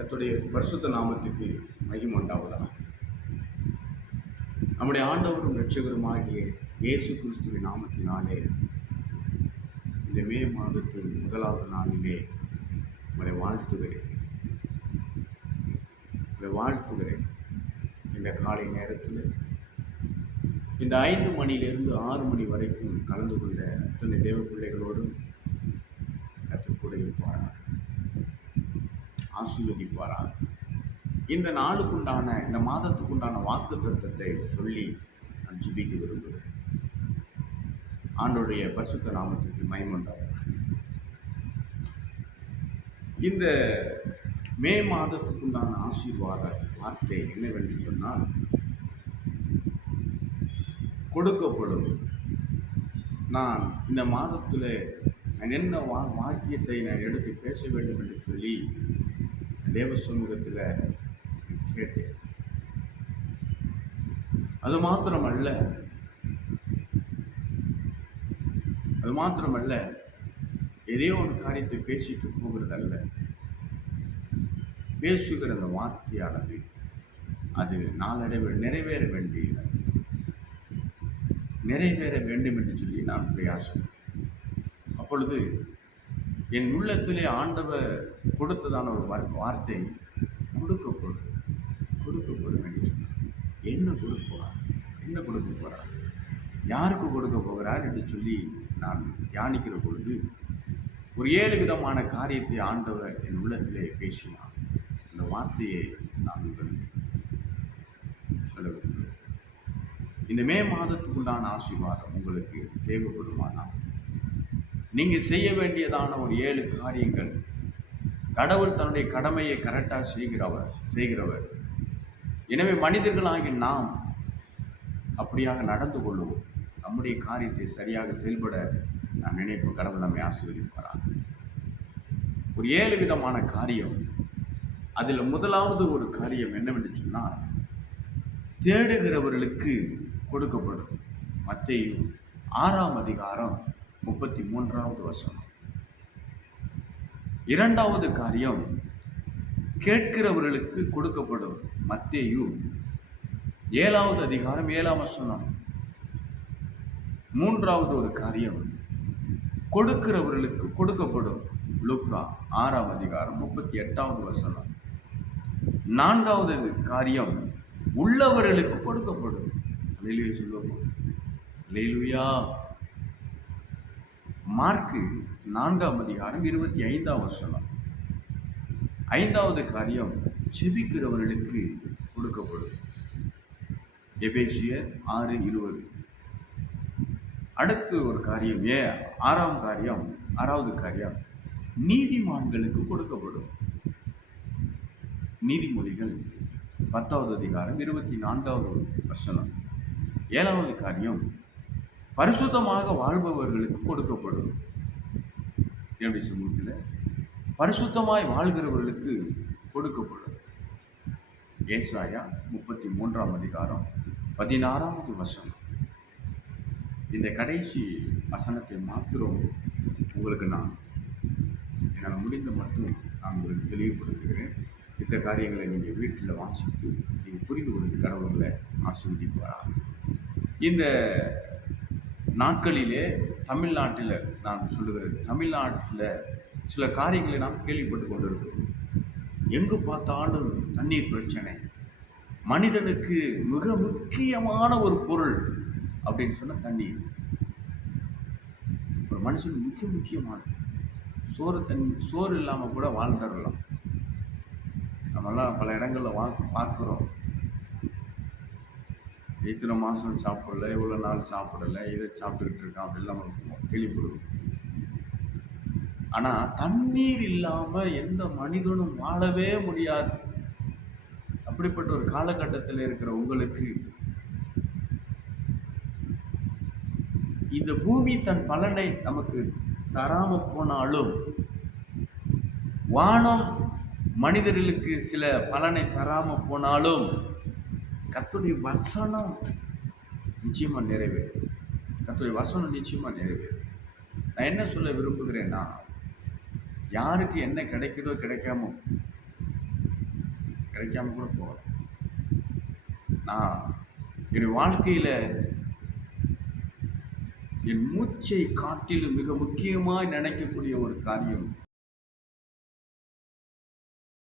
கர்த்தருடைய பரிசுத்த நாமத்துக்கு மகிமை உண்டாவதாக. நம்முடைய ஆண்டவரும் இரட்சகருமாகிய இயேசு கிறிஸ்துவின் நாமத்தினாலே இந்த மே மாதத்தின் முதலாவது நாளிலே உங்களை வாழ்த்துகிறேன். இந்த காலை நேரத்தில் இந்த 5 மணியிலிருந்து 6 மணி வரைக்கும் கலந்து கொண்ட அத்தனை தேவ பிள்ளைகளோடும் கர்த்தர் கூட இருப்பாராக, ஆசீர்வதிப்பாராக. இந்த நாளுக்குண்டான, இந்த மாதத்துக்குண்டான வாக்கு தத்தத்தை சொல்லி நான் ஜெபிக்க விரும்புகிறேன். ஆண்டவருடைய பரிசுத்த நாமத்துக்கு மகிமை உண்டாவதாக. இந்த மே மாதத்துக்குண்டான ஆசீர்வாத வார்த்தை என்னவென்று சொன்னால், கொடுக்கப்படும். நான் இந்த மாதத்தில் நான் என்ன வாக்கியத்தை நான் எடுத்து பேச வேண்டும் என்று சொல்லி தேவ சமூகத்தில் கேட்டேன். அது மாத்திரமல்ல எதையோ ஒரு காரியத்தை பேசிட்டு போகிறதல்ல. பேசுகிற அந்த வார்த்தையானது அது நாளடைவில் நிறைவேற வேண்டும் என்று சொல்லி நான் பிரயாசம். அப்பொழுது என் உள்ளத்திலே ஆண்டவர் கொடுத்ததான ஒரு வார்த்தை, கொடுக்கப்படும் என்று சொன்னார். என்ன கொடுக்க போகிறார், யாருக்கு கொடுக்க போகிறார் என்று சொல்லி நான் தியானிக்கிற பொழுது ஒரு 7 விதமான காரியத்தை ஆண்டவர் என் உள்ளத்திலே பேசினார். இந்த வார்த்தையை நான் உங்களுக்கு சொல்ல விரும்புகிறேன். இந்த மே மாதத்துக்குண்டான ஆசீர்வாதம் உங்களுக்கு தேவைப்படுமானால் நீங்கள் செய்ய வேண்டியதான ஒரு 7 காரியங்கள். கடவுள் தன்னுடைய கடமையை கரெக்டாக செய்கிறவர். எனவே மனிதர்களாகி நாம் அப்படியாக நடந்து கொள்ளுவோம். நம்முடைய காரியத்தை சரியாக செயல்பட நான் நினைப்போம். கடவுள் நம்மை ஆசீர்வதிப்பாராக. ஒரு 7 விதமான காரியம். அதில் முதலாவது ஒரு காரியம் என்னவென்று சொன்னால், தேடுகிறவர்களுக்கு கொடுக்கப்படும். மத்தேயு 6ஆம் அதிகாரம் 33வது வசனம். இரண்டாவது காரியம், கேட்கிறவர்களுக்கு கொடுக்கப்படும். மத்தேயு 7வது அதிகாரம் 7ஆம் வசனம். மூன்றாவது ஒரு காரியம், கொடுக்கிறவர்களுக்கு கொடுக்கப்படும். லூக்கா 6ஆம் அதிகாரம் 38வது வசனம். நான்காவது காரியம், உள்ளவர்களுக்கு கொடுக்கப்படும். அல்லேலூயா சொல்லுவோம். அல்லேலூயா. மார்க்கு 4ஆம் அதிகாரம் 25ஆம் வசனம். ஐந்தாவது காரியம், ஜெபிக்கிறவர்களுக்கு கொடுக்கப்படும். எபேசியர் 6:20. அடுத்து ஒரு காரியம், ஆறாவது காரியம், நீதிமான்களுக்கு கொடுக்கப்படும். நீதிமொழிகள் 10வது அதிகாரம் 24வது வசனம். 7வது காரியம், பரிசுத்தமாக வாழ்பவர்களுக்கு கொடுக்கப்படும். என்னுடைய சமூகத்தில் பரிசுத்தமாய் வாழ்கிறவர்களுக்கு கொடுக்கப்படும். ஏசாயா 33ஆம் அதிகாரம் 16வது வசனம். இந்த கடைசி வசனத்தை மாத்திரம் உங்களுக்கு என்னால் முடிந்த மட்டும் நான் உங்களுக்கு தெளிவுபடுத்துகிறேன். இந்த காரியங்களை நீங்கள் வீட்டில் வாசித்து நீங்கள் புரிந்து கொள்ளுங்க. கடவுளை ஆசீர்வதிப்பாராக. இந்த நாட்களிலே தமிழ்நாட்டில் நான் சொல்லுகிறது, தமிழ்நாட்டில் சில காரியங்களை நாம் கேள்விப்பட்டு கொண்டிருக்கிறோம். எங்கு பார்த்தாலும் தண்ணீர் பிரச்சனை. மனிதனுக்கு மிக முக்கியமான ஒரு பொருள் அப்படின்னு சொன்னால் தண்ணீர். ஒரு மனுஷனுக்கு முக்கியமானது. சோறு இல்லாமல் கூட வாழ்ந்துடலாம். நம்மெல்லாம் பல இடங்களில் பார்க்குறோம். இத்தனை மாதம் சாப்பிடல, இவ்வளோ நாள் சாப்பிடலை, இதை சாப்பிட்டுக்கிட்டு இருக்கான் அப்படிலாம் நம்ம கேள்விப்படுவோம். ஆனால் தண்ணீர் இல்லாமல் எந்த மனிதனும் வாழவே முடியாது. அப்படிப்பட்ட ஒரு காலகட்டத்தில் இருக்கிற உங்களுக்கு இந்த பூமி தன் பலனை நமக்கு தராமல் போனாலும், வானம் மனிதர்களுக்கு சில பலனை தராமல் போனாலும், கர்த்தருடைய வசனம் நிச்சயமாக நிறைவேறும். நான் என்ன சொல்ல விரும்புகிறேன்னா, யாருக்கு என்ன கிடைக்குதோ கிடைக்காமோ கிடைக்காம கூட போகலாம். நான் என்னுடைய வாழ்க்கையில் என் மூச்சை காட்டிலும் மிக முக்கியமாய் நினைக்கக்கூடிய ஒரு காரியம்